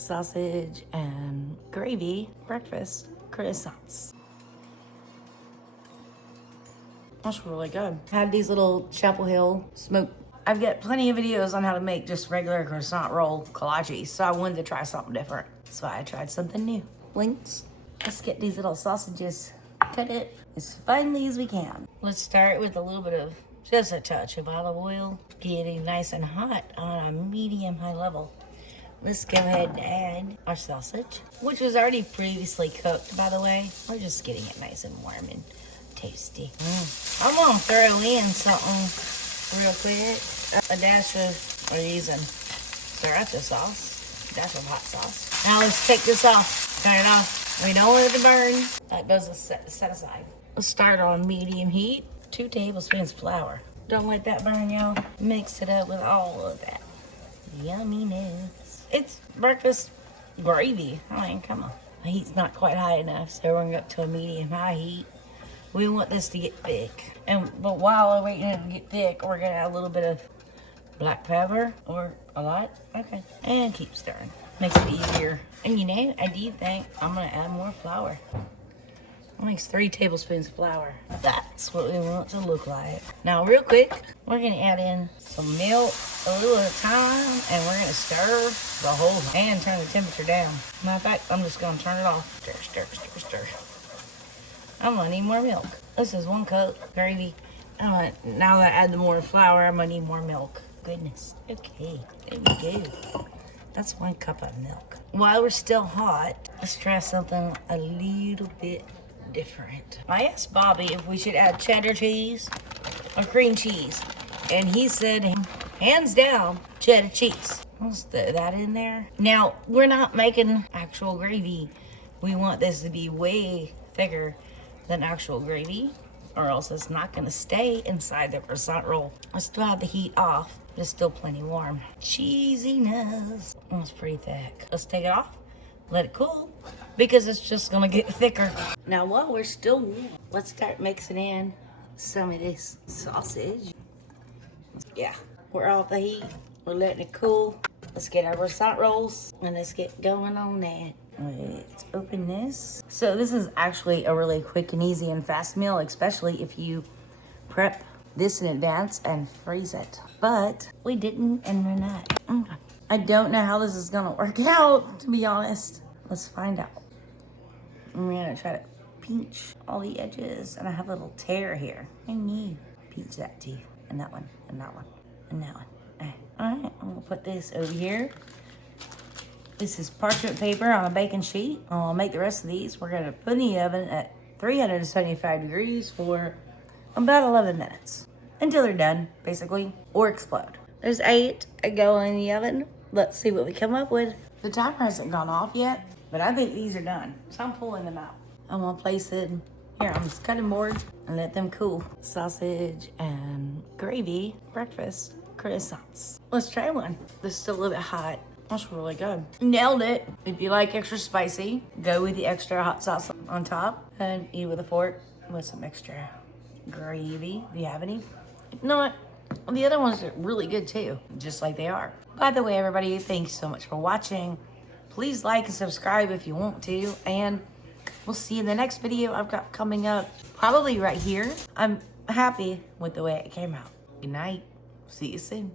Sausage and Gravy Breakfast Croissants. That's really good. Had these little Chapel Hill smoked. I've got plenty of videos on how to make just regular croissant roll kolaches, so I wanted to try something different. So I tried something new. Links. Let's get these little sausages. Cut it as finely as we can. Let's start with a little bit of, just a touch of olive oil. Getting nice and hot on a medium-high level. Let's go ahead and add our sausage, which was already previously cooked, by the way. We're just getting it nice and warm and tasty. I'm gonna throw in something real quick. A dash of, we're using Sriracha sauce, dash of hot sauce. Now let's take this off, turn it off. We don't want it to burn. That goes set aside. Let's start on medium heat. 2 tablespoons flour. Don't let that burn, y'all. Mix it up with all of that yumminess. It's breakfast gravy. I mean, come on. The heat's not quite high enough, so we're gonna go up to a medium-high heat. We want this to get thick. But while we're waiting it to get thick, we're gonna add a little bit of black pepper, or a lot, okay. And keep stirring. Makes it easier. And you know, I do think I'm gonna add more flour. It makes 3 tablespoons of flour. That's what we want it to look like. Now, real quick, we're gonna add in some milk a little at a time, and we're gonna stir the whole thing and turn the temperature down. Matter of fact, I'm just gonna turn it off. Stir, stir, stir, stir. I'm gonna need more milk. This is 1 cup gravy. Now that I add the more flour, I'm gonna need more milk. Goodness. Okay, there we go. That's 1 cup of milk. While we're still hot, let's try something a little bit different. I asked Bobby if we should add cheddar cheese or cream cheese, and he said, hands down, cheddar cheese. Let's throw that in there. Now, we're not making actual gravy. We want this to be way thicker than actual gravy, or else it's not gonna stay inside the croissant roll. I still have the heat off, but it's still plenty warm. Cheesiness. Oh, it's pretty thick. Let's take it off, let it cool, because it's just gonna get thicker. Now, while we're still warm, let's start mixing in some of this sausage. Yeah, we're off the heat. We're letting it cool. Let's get our croissant rolls, and let's get going on that. Let's open this. So this is actually a really quick and easy and fast meal, especially if you prep this in advance and freeze it. But we didn't, and we're not. I don't know how this is gonna work out, to be honest. Let's find out. I'm gonna try to pinch all the edges, and I have a little tear here. I need to pinch that too, and that one, and that one, and that one. All right, I'm gonna put this over here. This is parchment paper on a baking sheet. I'll make the rest of these. We're gonna put in the oven at 375 degrees for about 11 minutes. Until they're done, basically, or explode. There's 8 going in the oven. Let's see what we come up with. The timer hasn't gone off yet, but I think these are done. So I'm pulling them out. I'm gonna place it here on this cutting board and let them cool. Sausage and gravy breakfast croissants. Let's try one. This is still a little bit hot. That's really good. Nailed it. If you like extra spicy, go with the extra hot sauce on top and eat with a fork with some extra gravy if you have any. If not, the other ones are really good too, just like they are. By the way, everybody, thanks so much for watching. Please like and subscribe if you want to, and we'll see you in the next video I've got coming up, probably right here. I'm happy with the way it came out. Good night. See you soon.